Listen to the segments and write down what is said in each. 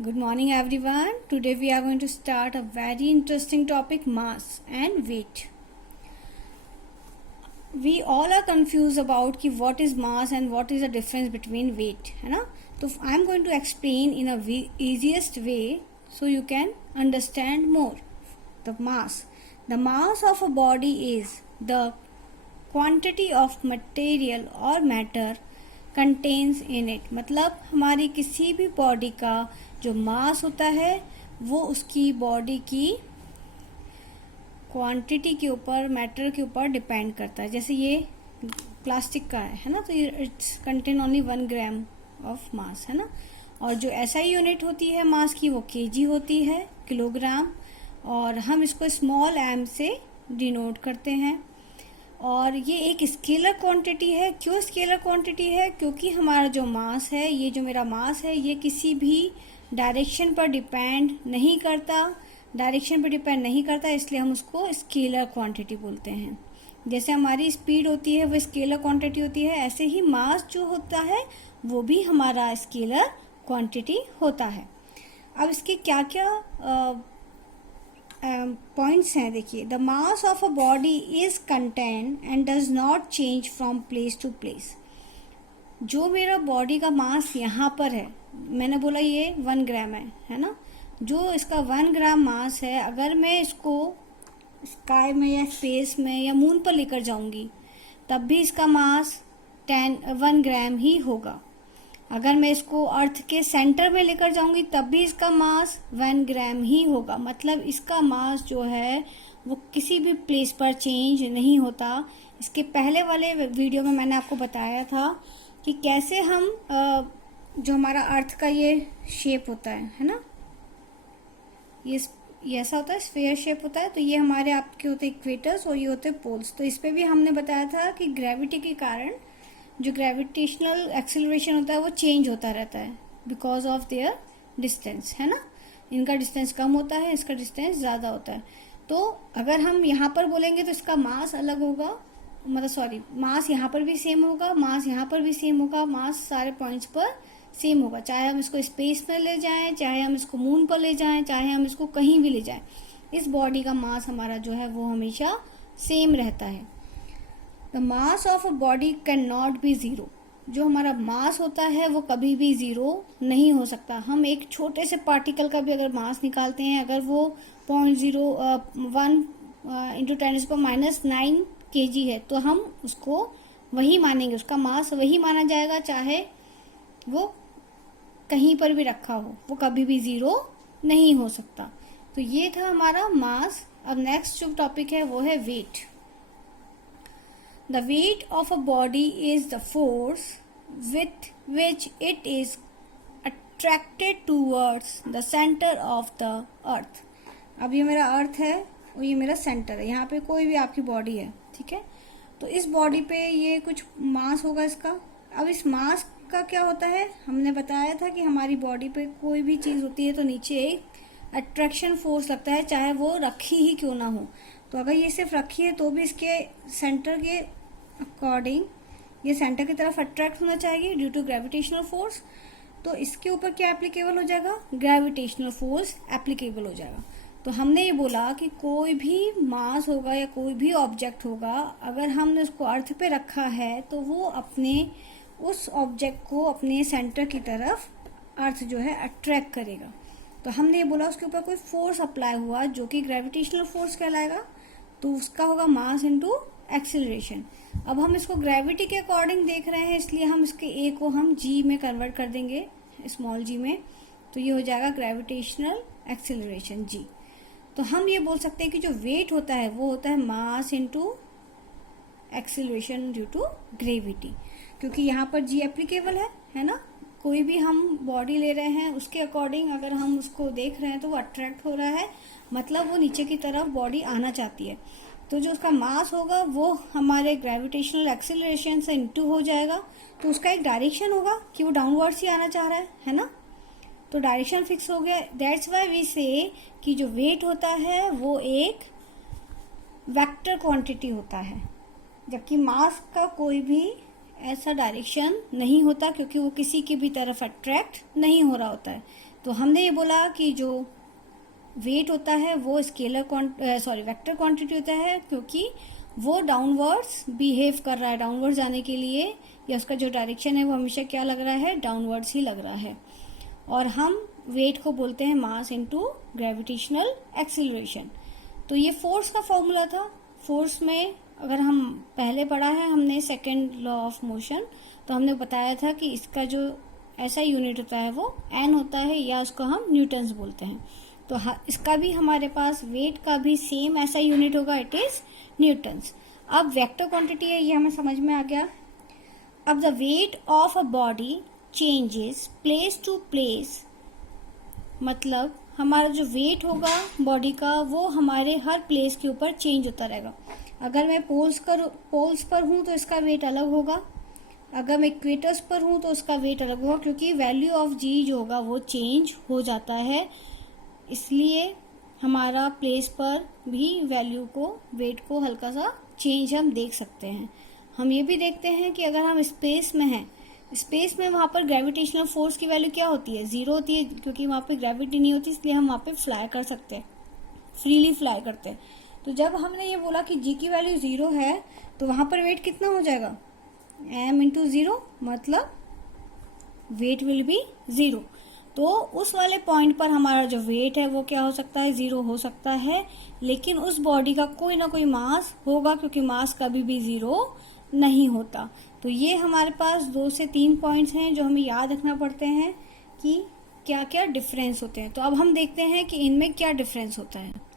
Good morning everyone. Today we are going to start a very interesting topic, mass and weight. We all are confused about कि what is mass and what is the difference between weight, है ना? तो I am going to explain in a easiest way so you can understand more. The mass. The mass of a body is the quantity of material or matter contains in it. मतलब हमारी किसी भी body का जो मास होता है वो उसकी बॉडी की क्वांटिटी के ऊपर, मैटर के ऊपर डिपेंड करता है. जैसे ये प्लास्टिक का है ना, तो ये it's contain only 1 gram of mass, है ना. और जो एसआई यूनिट होती है मास की वो केजी होती है, किलोग्राम. और हम इसको स्मॉल एम से डिनोट करते हैं. और ये एक स्केलर क्वांटिटी है. क्यों स्केलर क्वांटिटी है? क्योंकि हमारा जो मास है, ये जो मेरा मास है, ये किसी भी डायरेक्शन पर डिपेंड नहीं करता, इसलिए हम उसको स्केलर क्वांटिटी बोलते हैं. जैसे हमारी स्पीड होती है वो स्केलर क्वांटिटी होती है, ऐसे ही मास जो होता है वो भी हमारा स्केलर क्वांटिटी होता है. अब इसके क्या क्या पॉइंट्स हैं देखिए. The mass of a body is constant and does not change from place to place. जो मेरा बॉडी का मास यहाँ पर है, मैंने बोला ये 1 ग्राम है ना. जो इसका 1 ग्राम मास है, अगर मैं इसको स्काई में या स्पेस में या मून पर लेकर जाऊंगी तब भी इसका मास 1 ग्राम ही होगा. अगर मैं इसको अर्थ के सेंटर में लेकर जाऊंगी तब भी इसका मास 1 ग्राम ही होगा. मतलब इसका मास जो है वो किसी भी प्लेस पर चेंज नहीं होता. इसके पहले वाले वीडियो में मैंने आपको बताया था कि कैसे हम जो हमारा अर्थ का ये शेप होता है ना, ये ऐसा होता है, स्फीयर शेप होता है. तो ये हमारे आपके होते हैं इक्वेटर्स और ये होते हैं पोल्स. तो इस पे भी हमने बताया था कि ग्रेविटी के कारण जो ग्रेविटेशनल एक्सेलरेशन होता है वो चेंज होता रहता है बिकॉज ऑफ देयर डिस्टेंस, है ना. इनका डिस्टेंस कम होता है, इसका डिस्टेंस ज़्यादा होता है. तो अगर हम यहाँ पर बोलेंगे तो इसका मास अलग होगा, मतलब मास यहाँ पर भी सेम होगा, मास यहाँ पर भी सेम होगा, मास सारे पॉइंट्स पर सेम होगा. चाहे हम इसको स्पेस में ले जाएं, चाहे हम इसको मून पर ले जाएं, चाहे हम इसको कहीं भी ले जाएं, इस बॉडी का मास हमारा जो है वो हमेशा सेम रहता है. The mass of a body can not be zero. जो हमारा मास होता है वो कभी भी ज़ीरो नहीं हो सकता. हम एक छोटे से पार्टिकल का भी अगर मास निकालते हैं, अगर वो 0.01 इंटू 10⁻⁹ kg है, तो हम उसको वही मानेंगे, उसका मास वही माना जाएगा, चाहे वो कहीं पर भी रखा हो, वो कभी भी ज़ीरो नहीं हो सकता. तो ये था हमारा मास. अब नेक्स्ट जो टॉपिक है वो है wait. The weight of a body is the force with which it is attracted towards the center of the earth. अब ये मेरा अर्थ है और ये मेरा सेंटर है. यहाँ पे कोई भी आपकी बॉडी है, ठीक है. तो इस बॉडी पे ये कुछ मास होगा इसका. अब इस मास का क्या होता है, हमने बताया था कि हमारी बॉडी पे कोई भी चीज़ होती है तो नीचे एक अट्रैक्शन फोर्स लगता है, चाहे वो रखी ही क्यों ना हो. तो अगर ये सिर्फ रखी है तो भी इसके सेंटर के अकॉर्डिंग ये सेंटर की तरफ अट्रैक्ट होना चाहिए ड्यू टू ग्रेविटेशनल फोर्स. तो इसके ऊपर क्या एप्लीकेबल हो जाएगा, ग्रेविटेशनल फोर्स एप्लीकेबल हो जाएगा. तो हमने ये बोला कि कोई भी मास होगा या कोई भी ऑब्जेक्ट होगा, अगर हमने उसको अर्थ पे रखा है तो वो अपने उस ऑब्जेक्ट को अपने सेंटर की तरफ अर्थ जो है अट्रैक्ट करेगा. तो हमने ये बोला उसके ऊपर कोई फोर्स अप्लाई हुआ जो कि ग्रेविटेशनल फोर्स कहलाएगा, तो उसका होगा मास इनटू एक्सेलरेशन. अब हम इसको ग्रेविटी के अकॉर्डिंग देख रहे हैं, इसलिए हम इसके ए को हम जी में कन्वर्ट कर देंगे, स्मॉल जी में. तो ये हो जाएगा ग्रेविटेशनल एक्सेलरेशन जी. तो हम ये बोल सकते हैं कि जो वेट होता है वो होता है mass into acceleration due to gravity. क्योंकि यहाँ पर जी एप्लीकेबल है ना. कोई भी हम बॉडी ले रहे हैं उसके अकॉर्डिंग अगर हम उसको देख रहे हैं तो वो अट्रैक्ट हो रहा है, मतलब वो नीचे की तरफ बॉडी आना चाहती है. तो जो उसका मास होगा वो हमारे ग्रेविटेशनल एक्सेलरेशन से इनटू हो जाएगा. तो उसका एक डायरेक्शन होगा कि वो डाउनवर्ड्स ही आना चाह रहा है ना. तो डायरेक्शन फिक्स हो गया. दैट्स व्हाई वी से कि जो वेट होता है वो एक वेक्टर क्वांटिटी होता है, जबकि मास का कोई भी ऐसा डायरेक्शन नहीं होता क्योंकि वो किसी की भी तरफ अट्रैक्ट नहीं हो रहा होता है. तो हमने ये बोला कि जो वेट होता है वो वेक्टर क्वांटिटी होता है, क्योंकि वो डाउनवर्ड्स बिहेव कर रहा है, डाउनवर्ड्स जाने के लिए, या उसका जो डायरेक्शन है वो हमेशा क्या लग रहा है, डाउनवर्ड्स ही लग रहा है। और हम वेट को बोलते हैं मास इनटू ग्रेविटेशनल एक्सीलरेशन। तो ये फोर्स का फॉर्मूला था। फोर्स में अगर हम पहले पढ़ा है हमने सेकेंड लॉ ऑफ मोशन, तो हमने बताया था कि इसका जो ऐसा यूनिट होता है वो एन होता है, या उसको हम न्यूटन्स बोलते हैं। तो इसका भी हमारे पास वेट का भी सेम ऐसा यूनिट होगा, इट इज न्यूटन्स। अब वेक्टर क्वांटिटी है, ये हमें समझ में आ गया। अब the weight of a body changes place to place, मतलब हमारा जो वेट होगा बॉडी का वो हमारे हर प्लेस के ऊपर चेंज होता रहेगा। अगर मैं पोल्स पर हूँ तो इसका वेट अलग होगा, अगर मैं इक्वेटर्स पर हूँ तो उसका वेट अलग होगा, क्योंकि वैल्यू ऑफ जी जो होगा वो चेंज हो जाता है। इसलिए हमारा प्लेस पर भी वैल्यू को, वेट को हल्का सा चेंज हम देख सकते हैं। हम ये भी देखते हैं कि अगर हम स्पेस में हैं, स्पेस में वहाँ पर ग्रेविटेशनल फोर्स की वैल्यू क्या होती है, जीरो होती है, क्योंकि वहाँ पे ग्रेविटी नहीं होती, इसलिए हम वहाँ पे फ्लाई कर सकते हैं, फ्रीली फ्लाई करते हैं। तो जब हमने ये बोला कि जी की वैल्यू जीरो है तो वहाँ पर वेट कितना हो जाएगा, m इंटू जीरो, मतलब वेट विल बी जीरो। तो उस वाले पॉइंट पर हमारा जो वेट है वो क्या हो सकता है, जीरो हो सकता है, लेकिन उस बॉडी का कोई ना कोई मास होगा, क्योंकि मास कभी भी जीरो नहीं होता। तो ये हमारे पास 2 से 3 पॉइंट्स हैं जो हमें याद रखना पड़ते हैं कि क्या क्या डिफरेंस होते हैं। तो अब हम देखते हैं कि इनमें क्या डिफरेंस होता है।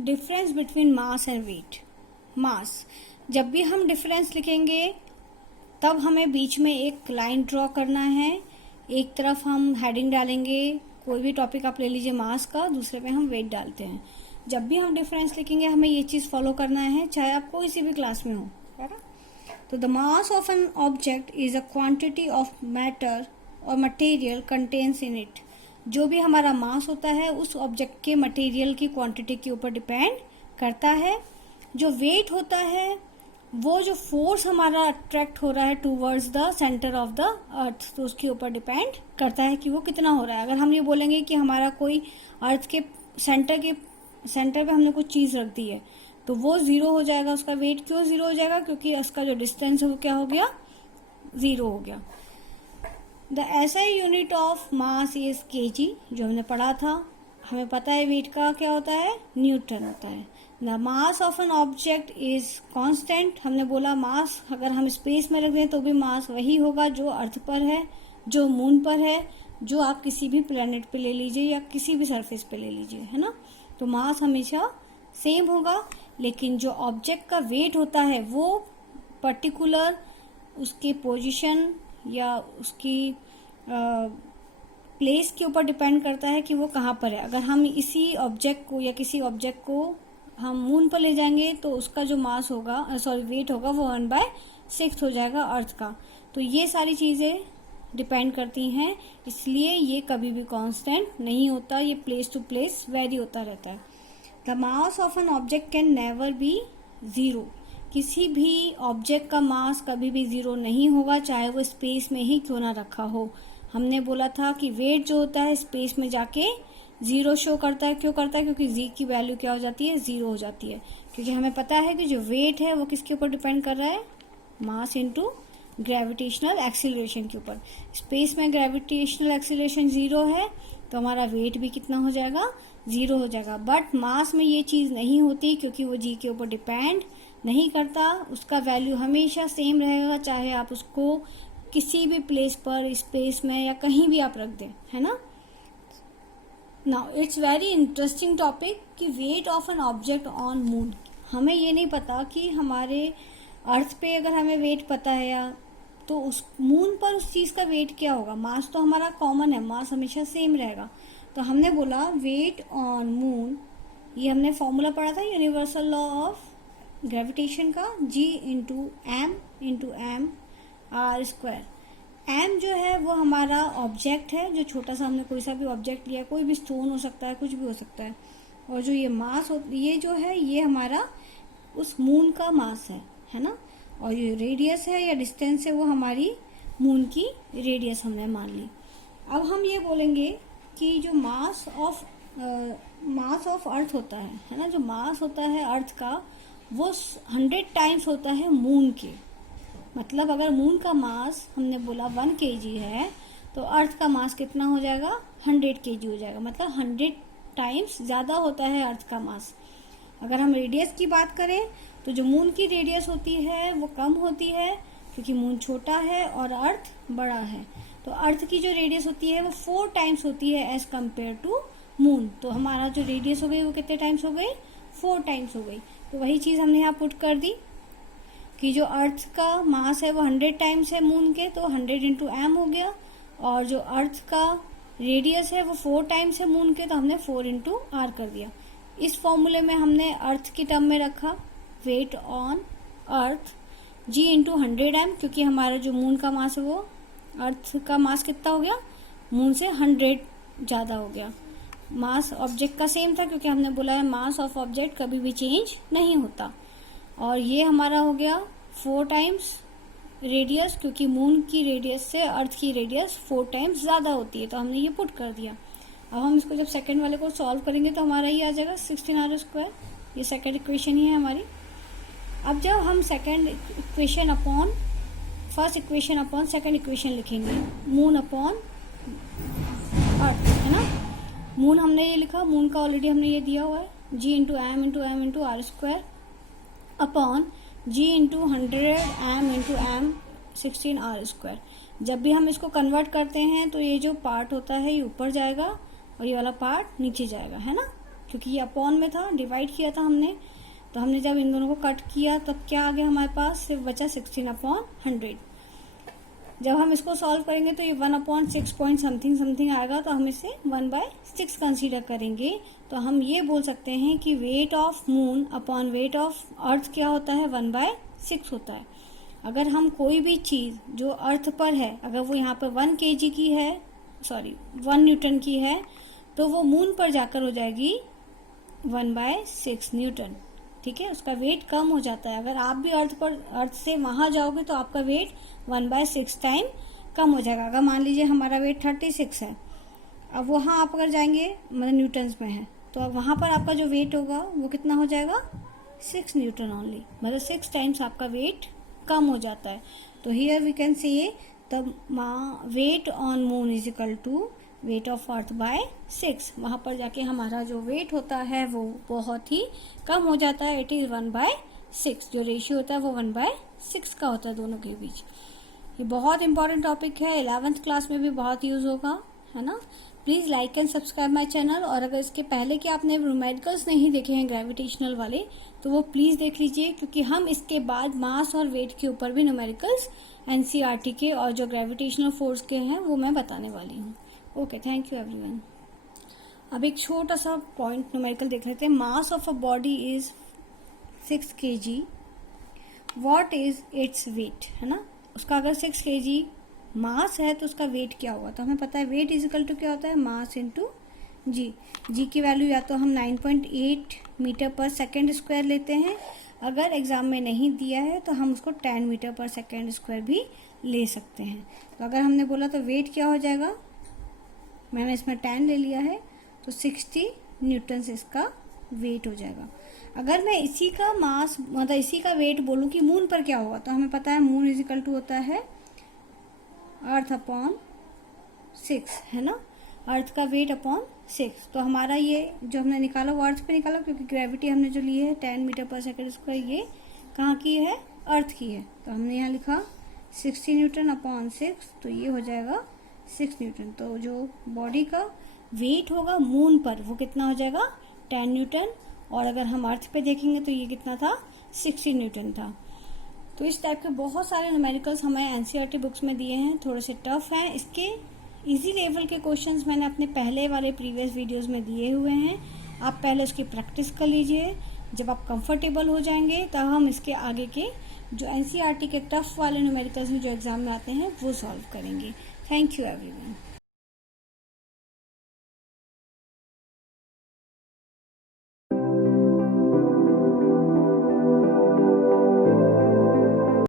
Difference between mass and weight. Mass, जब भी हम डिफरेंस लिखेंगे तब हमें बीच में एक लाइन ड्रॉ करना है, एक तरफ हम हेडिंग डालेंगे, कोई भी टॉपिक आप ले लीजिए मास का, दूसरे पे हम वेट डालते हैं। जब भी हम डिफरेंस लिखेंगे हमें ये चीज फॉलो करना है, चाहे आप कोई सी भी क्लास में हो। तो the mass of an object is a quantity of matter और मटेरियल कंटेन्स इन इट। जो भी हमारा मास होता है उस ऑब्जेक्ट के मटेरियल की क्वांटिटी के ऊपर डिपेंड करता है। जो वेट होता है वो जो फोर्स हमारा अट्रैक्ट हो रहा है towards the centre of the earth, तो उसके ऊपर डिपेंड करता है कि वो कितना हो रहा है। अगर हम ये बोलेंगे कि हमारा कोई अर्थ के सेंटर पे हमने कुछ चीज रख दी है तो वो जीरो हो जाएगा, उसका वेट क्यों जीरो हो जाएगा, क्योंकि उसका जो डिस्टेंस है वो क्या हो गया, जीरो हो गया। The SI unit of mass is kg, जो हमने पढ़ा था। हमें पता है वेट का क्या होता है, न्यूटन होता है। The mass of an object is constant, हमने बोला मास अगर हम स्पेस में रख दें तो भी मास वही होगा जो अर्थ पर है, जो मून पर है, जो आप किसी भी प्लेनेट पे ले लीजिए या किसी भी सरफेस पे ले लीजिए, है ना। तो मास हमेशा सेम होगा, लेकिन जो ऑब्जेक्ट का वेट होता है वो पर्टिकुलर उसके पोजीशन या उसकी प्लेस के ऊपर डिपेंड करता है कि वो कहाँ पर है। अगर हम इसी ऑब्जेक्ट को या किसी ऑब्जेक्ट को हम मून पर ले जाएंगे तो उसका जो मास होगा, वेट होगा, वो 1/6 हो जाएगा अर्थ का। तो ये सारी चीजें डिपेंड करती हैं, इसलिए ये कभी भी कांस्टेंट नहीं होता, ये प्लेस टू प्लेस वेरी होता रहता है। The mass of an object can never be zero, किसी भी ऑब्जेक्ट का मास कभी भी जीरो नहीं होगा, चाहे वो स्पेस में ही क्यों ना रखा हो। हमने बोला था कि वेट जो होता है स्पेस में जाके जीरो शो करता है, क्यों करता है, क्योंकि जी की वैल्यू क्या हो जाती है, जीरो हो जाती है। क्योंकि हमें पता है कि जो वेट है वो किसके ऊपर डिपेंड कर रहा है, मास इनटू ग्रेविटेशनल एक्सीलरेशन के ऊपर। स्पेस में ग्रेविटेशनल एक्सीलरेशन जीरो है तो हमारा वेट भी कितना हो जाएगा, जीरो हो जाएगा। बट मास में ये चीज नहीं होती, क्योंकि वो जी के ऊपर डिपेंड नहीं करता, उसका वैल्यू हमेशा सेम रहेगा, चाहे आप उसको किसी भी प्लेस पर स्पेस में या कहीं भी आप रख दें, है ना। Now it's very interesting topic कि weight of an object on moon. हमें ये नहीं पता कि हमारे अर्थ पे अगर हमें वेट पता है या तो उस मून पर उस चीज का वेट क्या होगा। मास तो हमारा कॉमन है, मास हमेशा सेम रहेगा। तो हमने बोला वेट ऑन मून, ये हमने फॉर्मूला पढ़ा था यूनिवर्सल लॉ ऑफ ग्रेविटेशन का, G into M R square. M जो है वो हमारा ऑब्जेक्ट है, जो छोटा सा हमने कोई सा भी ऑब्जेक्ट लिया, कोई भी स्टोन हो सकता है, कुछ भी हो सकता है। और जो ये मास ये जो है ये हमारा उस मून का मास है ना। और ये रेडियस है या डिस्टेंस है वो हमारी मून की रेडियस हमने मान ली। अब हम ये बोलेंगे कि जो मास ऑफ अर्थ होता है ना, जो मास होता है अर्थ का वो 100 टाइम्स होता है मून के। मतलब अगर मून का मास हमने बोला 1 kg है तो अर्थ का मास कितना हो जाएगा, 100 kg हो जाएगा। मतलब 100 टाइम्स ज़्यादा होता है अर्थ का मास। अगर हम रेडियस की बात करें तो जो मून की रेडियस होती है वो कम होती है क्योंकि मून छोटा है और अर्थ बड़ा है। तो अर्थ की जो रेडियस होती है वो 4 टाइम्स होती है एज कम्पेयर टू मून। तो हमारा जो रेडियस हो गई वो कितने टाइम्स हो गई, 4 टाइम्स हो गई। तो वही चीज़ हमने यहाँ पुट कर दी कि जो अर्थ का मास है वो 100 टाइम्स है मून के, तो 100 इंटू एम हो गया। और जो अर्थ का रेडियस है वो 4 टाइम्स है मून के, तो हमने 4 इंटू आर कर दिया। इस फॉर्मूले में हमने अर्थ की टर्म में रखा weight on earth G into 100 M, क्योंकि हमारा जो मून का मास है वो अर्थ का मास कितना हो गया, मून से 100 ज़्यादा हो गया। मास ऑब्जेक्ट का सेम था क्योंकि हमने बोला है मास ऑफ ऑब्जेक्ट कभी भी चेंज नहीं होता। और ये हमारा हो गया 4 टाइम्स रेडियस, क्योंकि मून की रेडियस से अर्थ की रेडियस 4 टाइम्स ज़्यादा होती है, तो हमने ये पुट कर दिया। अब हम इसको जब सेकंड वाले को सॉल्व करेंगे तो हमारा ये आ जाएगा 16r²। ये सेकंड इक्वेशन ही है हमारी। अब जब हम second equation upon first equation upon second equation लिखेंगे, मून अपॉन अर्थ है ना। मून हमने ये लिखा, मून का ऑलरेडी हमने ये दिया हुआ है G into M into r² upon G into 100 M into M 16r²। जब भी हम इसको कन्वर्ट करते हैं तो ये जो पार्ट होता है ये ऊपर जाएगा और ये वाला पार्ट नीचे जाएगा, है ना, क्योंकि ये अपॉन में था, डिवाइड किया था हमने। तो हमने जब इन दोनों को कट किया तब क्या आ गया हमारे पास, सिर्फ बचा 16/100। जब हम इसको सॉल्व करेंगे तो ये 1/6 पॉइंट समथिंग आएगा, तो हम इसे 1/6 कंसीडर करेंगे। तो हम ये बोल सकते हैं कि weight of moon upon weight of अर्थ क्या होता है, 1/6 होता है। अगर हम कोई भी चीज़ जो अर्थ पर है, अगर वो यहाँ पर 1 kg की है, 1 न्यूटन की है, तो वो मून पर जाकर हो जाएगी 1/6 न्यूटन। ठीक है, उसका वेट कम हो जाता है। अगर आप भी अर्थ से वहां जाओगे तो आपका वेट 1/6 टाइम कम हो जाएगा। अगर मान लीजिए हमारा वेट 36 है, अब वहां आप अगर जाएंगे, मतलब न्यूटन्स में है, तो वहां पर आपका जो वेट होगा वो कितना हो जाएगा, 6 न्यूटन ओनली। मतलब 6 टाइम्स आपका वेट कम हो जाता है। तो here we can say the weight on moon is equal to weight of earth by 6। वहां पर जाके हमारा जो वेट होता है वो बहुत ही कम हो जाता है, इट इज 1/6। जो रेशियो होता है वो 1/6 का होता है दोनों के बीच। ये बहुत इंपॉर्टेंट टॉपिक है, 11th क्लास में भी बहुत यूज होगा, है ना। Please like and subscribe my channel. और अगर इसके पहले कि आपने न्यूमेरिकल्स नहीं देखे हैं ग्रेविटेशनल वाले, तो वो प्लीज देख लीजिए, क्योंकि हम इसके बाद मास और वेट के ऊपर भी न्यूमेरिकल्स NCERT के और जो ग्रेविटेशनल फोर्स के हैं वो मैं बताने वाली हूँ। Okay, thank you everyone. अब एक छोटा सा पॉइंट न्यूमेरिकल देख लेते हैं। मास of a body is 6 kg, what is its weight, है ना। उसका अगर 6 kg मास है तो उसका वेट क्या होगा, तो हमें पता है वेट इज इक्वल टू क्या होता है, मास इंटू जी। जी की वैल्यू या तो हम 9.8 मीटर पर सेकेंड स्क्वायर लेते हैं, अगर एग्जाम में नहीं दिया है तो हम उसको 10 मीटर पर सेकेंड स्क्वायर भी ले सकते हैं। तो अगर हमने बोला तो वेट क्या हो जाएगा, मैंने इसमें 10 ले लिया है, तो 60 न्यूटन से इसका वेट हो जाएगा। अगर मैं इसी का मास मतलब इसी का वेट बोलूं कि मून पर क्या होगा, तो हमें पता है मून इज इक्वल टू होता है अर्थ अपॉन 6, है ना, अर्थ का वेट अपॉन 6। तो हमारा ये जो हमने निकाला वो अर्थ पे निकाला, क्योंकि ग्रेविटी हमने जो ली है 10 मीटर पर सेकेंड स्क्वायर, ये कहाँ की है, अर्थ की है। तो हमने यहाँ लिखा 60 न्यूटन अपॉन 6, तो ये हो जाएगा 6 न्यूटन। तो जो बॉडी का वेट होगा मून पर वो कितना हो जाएगा, 10 न्यूटन। और अगर हम अर्थ पे देखेंगे तो ये कितना था, 60 न्यूटन था। तो इस टाइप के बहुत सारे न्यूमेरिकल्स हमें NCERT बुक्स में दिए हैं, थोड़े से टफ हैं। इसके इजी लेवल के क्वेश्चंस मैंने अपने पहले वाले प्रीवियस वीडियोस में दिए हुए हैं, आप पहले उसकी प्रैक्टिस कर लीजिए। जब आप कंफर्टेबल हो जाएंगे तब हम इसके आगे के जो NCERT के टफ वाले न्यूमेरिकल्स में जो एग्जाम में आते हैं वो सॉल्व करेंगे। Thank you everyone.